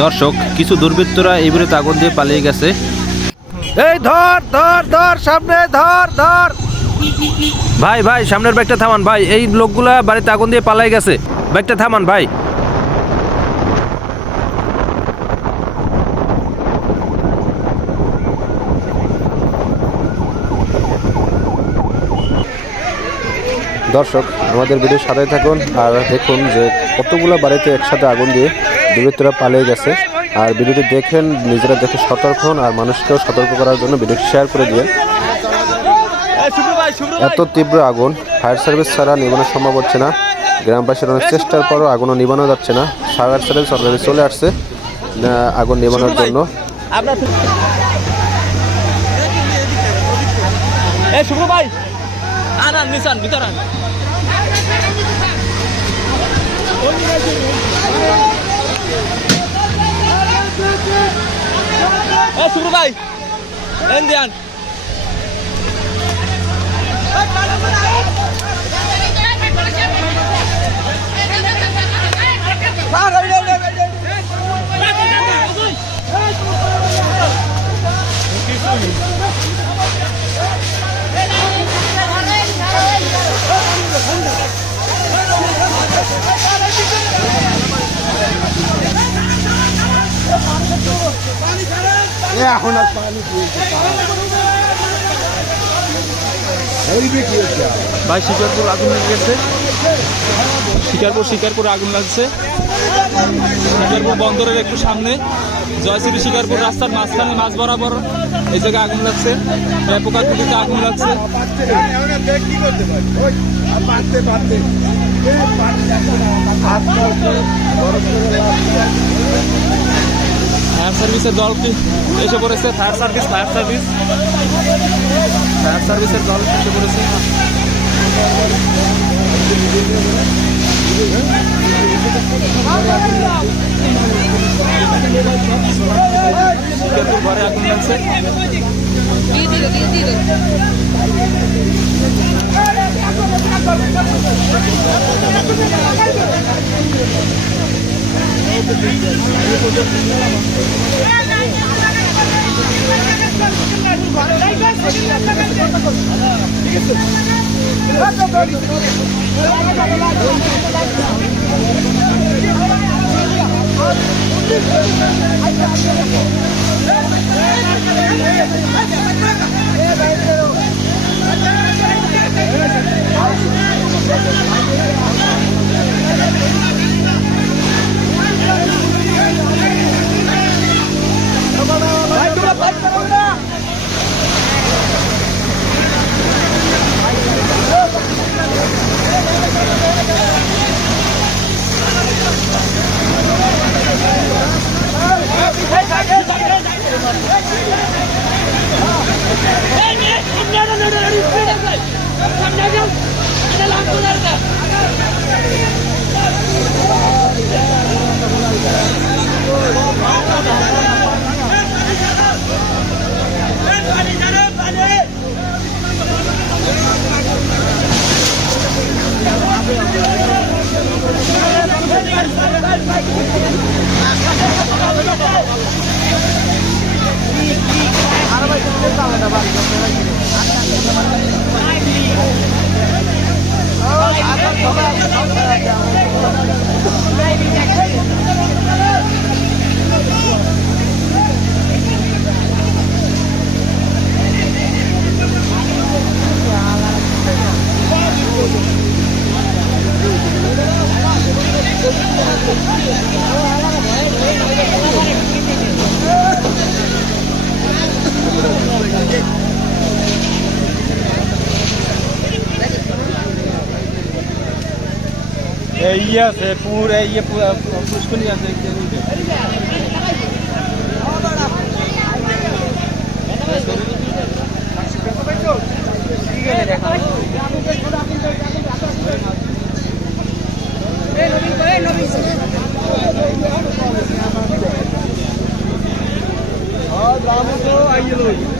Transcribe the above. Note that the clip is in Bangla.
দর্শক কিছু দুর্বৃত্তরা এই বিরুদ্ধে আগুন দিয়ে পালিয়ে গেছে। এই ধর ধর ধর সামনে ধর ধর। ভাই ভাই সামনের বাইকটা থামান ভাই এই লোকগুলা বাড়িতে আগুন দিয়ে পালাই গেছে। বাইকটা থামান ভাই। দর্শক আমাদের ভিডিওর সাথে থাকুন আর দেখুন যে কতগুলো বাড়িতে একসাথে আগুন দিয়ে দুর্বৃত্তরা পালিয়ে গেছে। আর ভিডিওটি দেখেন, নিজেরা দেখে সতর্ক হন আর মানুষকেও সতর্ক করার জন্য ভিডিওটি শেয়ার করে দিয়ে এত তীব্র আগুন ফায়ার সার্ভিস ছাড়া নিবানো সম্ভব হচ্ছে না। গ্রামবাসীর অনেক চেষ্টার পরও আগুনও নিবানো যাচ্ছে না। ফায়ার সার্ভিস অলরেডি চলে আসছে আগুন নিবানোর জন্য। এই শুভ্র ভাই এন দিয়ান। ভাই শিকারপুর আগুন লেগে গেছে। শিকারপুর শিকারপুর আগুন লাগছে। শিকারপুর বন্দরের একটু সামনে। জয়শ্রী শিকারপুর রাস্তার মাঝখানে মাঝ বরাবর এই জায়গায় আগুন লাগছে। ব্যাপকার কুটিতে আগুন লাগছে। ফায়ার সার্ভিসের দল এসে পড়েছে fire service fire service fire সার্ভিসের দল এসে পড়েছে। ঘরে আগুন লাগছে। দিয়ে দিল দিয়ে দিল ইয়ে আছে পুর ইয়ে পুষ্কুনি আছে Oh, I'm going to.